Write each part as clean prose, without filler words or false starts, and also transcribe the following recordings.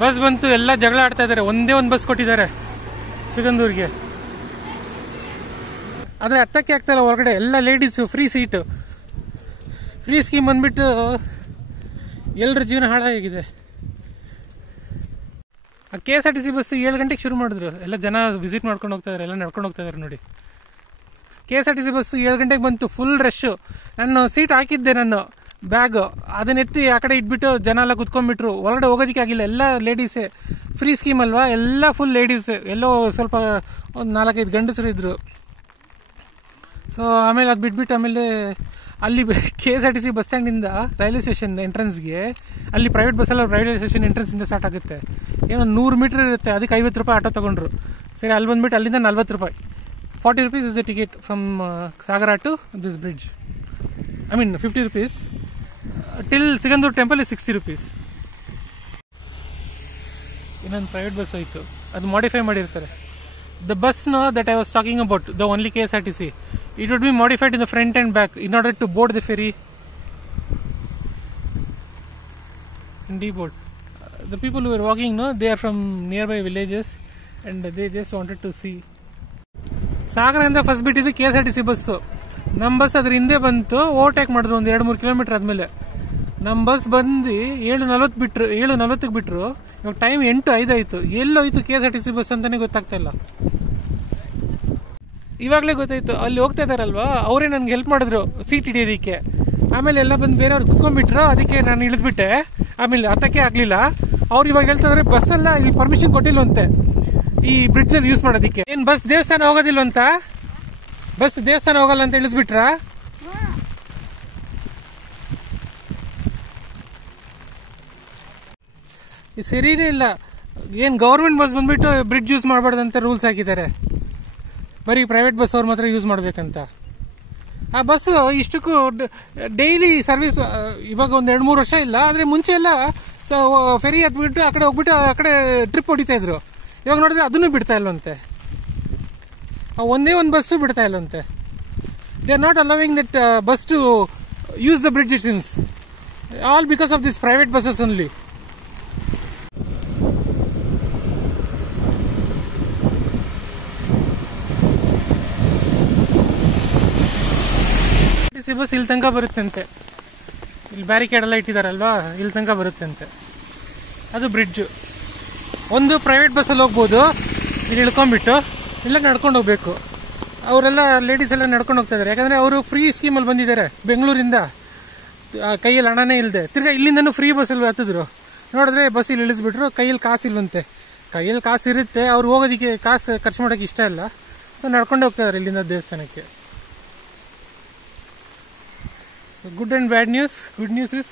Bus ಬಂತು, ಎಲ್ಲ ಜಗಳ ಆಡ್ತಾ ಇದ್ದಾರೆ. ಒಂದೇ ಒಂದು ಬಸ್ ಕೊಟ್ಟಿದ್ದಾರೆ ಸಿಗಂದೂರಿಗೆ. ಆದರೆ ಹತ್ತಕ್ಕೆ ಆಗ್ತಾಯಿಲ್ಲ ಹೊರಗಡೆ. ಎಲ್ಲ ladies, free seat, free scheme ಬಂದ್ಬಿಟ್ಟು ಎಲ್ಲರ ಜೀವನ ಹಾಳಾಗಿದೆ. ಆ KSRTC ಬಸ್ 7 ಗಂಟೆಗೆ ಶುರು ಮಾಡಿದ್ರು. ಎಲ್ಲ ಜನ ವಿಸಿಟ್ ಮಾಡ್ಕೊಂಡು ಹೋಗ್ತಾ ಇದ್ದಾರೆ, ಎಲ್ಲ ನಡ್ಕೊಂಡು ಹೋಗ್ತಾ ಇದ್ದಾರೆ ನೋಡಿ. KSRTC ಬಸ್ಸು 7 ಗಂಟೆಗೆ ಬಂತು, ಫುಲ್ ರಶ್ಶು. ನಾನು ಸೀಟ್ ಹಾಕಿದ್ದೆ, ನಾನು ಬ್ಯಾಗ್ ಅದನ್ನ ಎತ್ತಿ ಆ ಕಡೆ ಇಟ್ಬಿಟ್ಟು ಜನ ಎಲ್ಲ ಕುತ್ಕೊಂಡ್ಬಿಟ್ರು. ಒಳಗಡೆ ಹೋಗೋದಕ್ಕೆ ಆಗಿಲ್ಲ. ಎಲ್ಲ ಲೇಡೀಸೇ, ಫ್ರೀ ಸ್ಕೀಮ್ ಅಲ್ವಾ, ಎಲ್ಲ ಫುಲ್ ಲೇಡೀಸೇ. ಎಲ್ಲೋ ಸ್ವಲ್ಪ ಒಂದು 4-5 ಗಂಡಸರು ಇದ್ರು. ಸೊ ಆಮೇಲೆ ಅದು ಬಿಟ್ಬಿಟ್ಟು ಆಮೇಲೆ ಅಲ್ಲಿ KSRTC ಬಸ್ ಸ್ಟ್ಯಾಂಡಿಂದ ರೈಲ್ವೆ ಸ್ಟೇಷನ್ ಎಂಟ್ರೆನ್ಸ್ಗೆ, ಅಲ್ಲಿ ಪ್ರೈವೇಟ್ ಬಸ್ಸೆಲ್ಲ ರೈಲ್ವೆ ಸ್ಟೇಷನ್ ಎಂಟ್ರೆನ್ಸಿಂದ ಸ್ಟಾರ್ಟ್ ಆಗುತ್ತೆ. ಏನೋ 100 ಮೀಟರ್ ಇರುತ್ತೆ, ಅದಕ್ಕೆ 50 ರೂಪಾಯಿ ಆಟೋ ತೊಗೊಂಡ್ರು. ಸರಿ, ಅಲ್ಲಿ ಬಂದ್ಬಿಟ್ಟು ಅಲ್ಲಿಂದ 40 ರೂಪಾಯಿ, 40 rupees is the ticket from Sagara to this bridge. I mean 50 rupees. Till Sigandur temple is 60 rupees. ಇನ್ನೊಂದು ಪ್ರೈವೇಟ್ ಬಸ್ ಹೋಯ್ತು, ಅದು ಮಾಡಿಫೈ ಮಾಡಿರ್ತಾರೆ. The bus that I was talking about, the only KSRTC, it would be modified in the front and back in order to board the ferry and deboard. The people who were walking, they are from nearby villages and they just wanted to see. ಸಾಗರದಿಂದ first ಬಿಟ್ಟಿದ್ದು KSRTC bus. ನಮ್ಮ bus ಅದ್ರ ಹಿಂದೆ ಬಂತು, overtake ಮಾಡಿದ್ರು ಒಂದು 2-3 kilometre ಆದಮೇಲೆ. ನಮ್ಮ ಬಸ್ ಬಂದು 7:40 ಬಿಟ್ರು. ಇವಾಗ ಟೈಮ್ 8:05 ಆಯಿತು. ಎಲ್ಲೋಯ್ತು KSRTC ಬಸ್ ಅಂತಾನೆ ಗೊತ್ತಾಗ್ತಾ ಇಲ್ಲ. ಇವಾಗಲೇ ಗೊತ್ತಾಯ್ತು, ಅಲ್ಲಿ ಹೋಗ್ತಾ ಇದ್ದಾರಲ್ವಾ, ಅವರೇ ನನಗೆ ಹೆಲ್ಪ್ ಮಾಡಿದ್ರು ಸೀಟ್ ಹಿಡಿಯೋದಕ್ಕೆ. ಆಮೇಲೆ ಎಲ್ಲ ಬಂದು ಬೇರೆಯವ್ರು ಕುತ್ಕೊಂಡ್ಬಿಟ್ರು, ಅದಕ್ಕೆ ನಾನು ಇಳಿದ್ಬಿಟ್ಟೆ. ಆಮೇಲೆ ಹತ್ತಕ್ಕೆ ಆಗಲಿಲ್ಲ. ಅವ್ರು ಇವಾಗ ಹೇಳ್ತಾ ಇದ್ದಾರೆ ಬಸ್ಸೆಲ್ಲ ಇಲ್ಲಿ ಪರ್ಮಿಷನ್ ಕೊಟ್ಟಿಲ್ವಂತೆ ಈ ಬ್ರಿಡ್ಜ್ ಅಲ್ಲಿ ಯೂಸ್ ಮಾಡೋದಕ್ಕೆ. ಏನ್ ಬಸ್ ದೇವಸ್ಥಾನ ಹೋಗೋದಿಲ್ವಂತ? ಬಸ್ ದೇವಸ್ಥಾನ ಹೋಗಲ್ಲ ಅಂತ ಇಳಿಸ್ಬಿಟ್ರ? ಸರಿನೇ ಇಲ್ಲ. ಏನ್ ಗೌರ್ಮೆಂಟ್ ಬಸ್ ಬಂದ್ಬಿಟ್ಟು ಬ್ರಿಡ್ಜ್ ಯೂಸ್ ಮಾಡಬಾರ್ದಂತ ರೂಲ್ಸ್ ಹಾಕಿದ್ದಾರೆ. ಬರೀ ಪ್ರೈವೇಟ್ ಬಸ್ ಅವ್ರು ಮಾತ್ರ ಯೂಸ್ ಮಾಡ್ಬೇಕಂತ. ಆ ಬಸ್ ಇಷ್ಟಕ್ಕೂ ಡೈಲಿ ಸರ್ವಿಸ್ ಇವಾಗ ಒಂದು 2-3 ವರ್ಷ ಇಲ್ಲ, ಆದ್ರೆ ಮುಂಚೆ ಎಲ್ಲ ಫೆರಿ ಹತ್ಬಿಟ್ಟು ಆ ಕಡೆ ಹೋಗ್ಬಿಟ್ಟು ಆ ಕಡೆ ಟ್ರಿಪ್ ಹೊಡಿತಾ ಇದ್ರು. ಇವಾಗ ನೋಡಿದ್ರೆ ಅದನ್ನು ಬಿಡ್ತಾ ಇಲ್ವಂತೆ, ಒಂದೇ ಒಂದು ಬಸ್ಸು ಬಿಡ್ತಾ ಇಲ್ವಂತೆ. They are not allowing that bus to use the bridge, it seems all because of this private buses only. Bus ಇಲ್ಲಿ ತನಕ ಬರುತ್ತಂತೆ, ಇಲ್ಲಿ ಬ್ಯಾರಿಕೇಡ್ ಎಲ್ಲ ಇಟ್ಟಿದಾರಲ್ವಾ, ಇಲ್ಲಿ ತನಕ ಬರುತ್ತಂತೆ. ಅದು ಬ್ರಿಡ್ಜ್. ಒಂದು ಪ್ರೈವೇಟ್ ಬಸ್ಸಲ್ಲಿ ಹೋಗ್ಬೋದು, ಇಲ್ಲಿ ಇಳ್ಕೊಂಡ್ಬಿಟ್ಟು ಇಲ್ಲ ನಡ್ಕೊಂಡು ಹೋಗ್ಬೇಕು. ಅವರೆಲ್ಲ ಲೇಡೀಸ್ ಎಲ್ಲ ನಡ್ಕೊಂಡು ಹೋಗ್ತಾ ಇದಾರೆ, ಯಾಕಂದ್ರೆ ಅವರು ಫ್ರೀ ಸ್ಕೀಮಲ್ಲಿ ಬಂದಿದ್ದಾರೆ ಬೆಂಗಳೂರಿಂದ. ಕೈಯಲ್ಲಿ ಹಣನೇ ಇಲ್ಲದೆ ತಿರ್ಗಾ ಇಲ್ಲಿಂದನೂ ಫ್ರೀ ಬಸ್ಸಲ್ಲಿ ಹತ್ತಿದ್ರು. ನೋಡಿದ್ರೆ ಬಸ್ ಇಲ್ಲಿ ಇಳಿಸ್ಬಿಟ್ರು, ಕೈಯಲ್ಲಿ ಕಾಸು ಇಲ್ವಂತೆ. ಕೈಯಲ್ಲಿ ಕಾಸು ಇರುತ್ತೆ, ಅವ್ರು ಹೋಗೋದಕ್ಕೆ ಕಾಸು ಖರ್ಚು ಮಾಡೋಕ್ಕೆ ಇಷ್ಟ ಇಲ್ಲ. ಸೊ ನಡ್ಕೊಂಡು ಹೋಗ್ತಾ ಇದಾರೆ ಇಲ್ಲಿಂದ ದೇವಸ್ಥಾನಕ್ಕೆ. So good and bad news. Good news is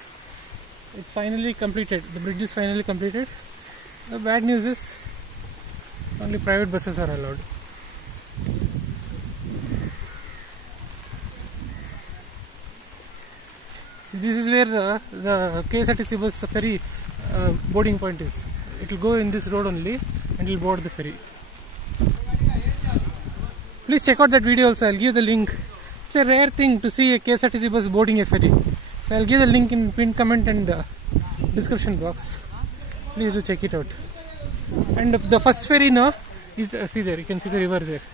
it's finally completed. The bridge is finally completed. The bad news is only private buses are allowed. See, this is where the KSRTC bus ferry boarding point is. It will go in this road only and it will board the ferry. Please check out that video also. I'll give the link. It's a rare thing to see a KSRTC bus boarding a ferry. So I'll give the link in pinned comment and description box. Please do check it out. And the first ferry is see there, you can see the river there.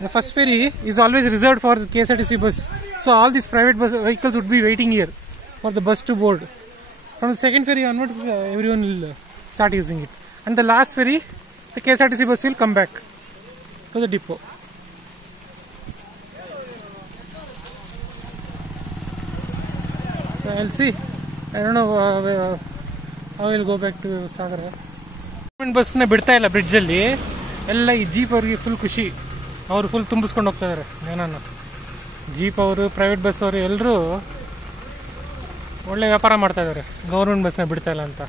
The first ferry is always reserved for the KSRTC bus. So all these private bus vehicles would be waiting here for the bus to board. From the second ferry onwards, everyone will start using it. And the last ferry, the KSRTC bus will come back to the depot. So I'll see. I don't know how I'll go back to Sagara. Government ಬಸ್ನ ಬಿಡ್ತಾ ಇಲ್ಲ ಬ್ರಿಡ್ಜಲ್ಲಿ. ಎಲ್ಲ ಈ jeep ಅವ್ರಿಗೆ full ಖುಷಿ, ಅವರು full ತುಂಬಿಸ್ಕೊಂಡು ಹೋಗ್ತಾ ಇದ್ದಾರೆ ಏನಾನು. ಜೀಪ್ ಅವರು, ಪ್ರೈವೇಟ್ ಬಸ್ ಅವರು ಎಲ್ಲರೂ ಒಳ್ಳೆ ವ್ಯಾಪಾರ ಮಾಡ್ತಾ ಇದ್ದಾರೆ ಗೌರ್ಮೆಂಟ್ ಬಸ್ನ ಬಿಡ್ತಾ ಇಲ್ಲ ಅಂತ.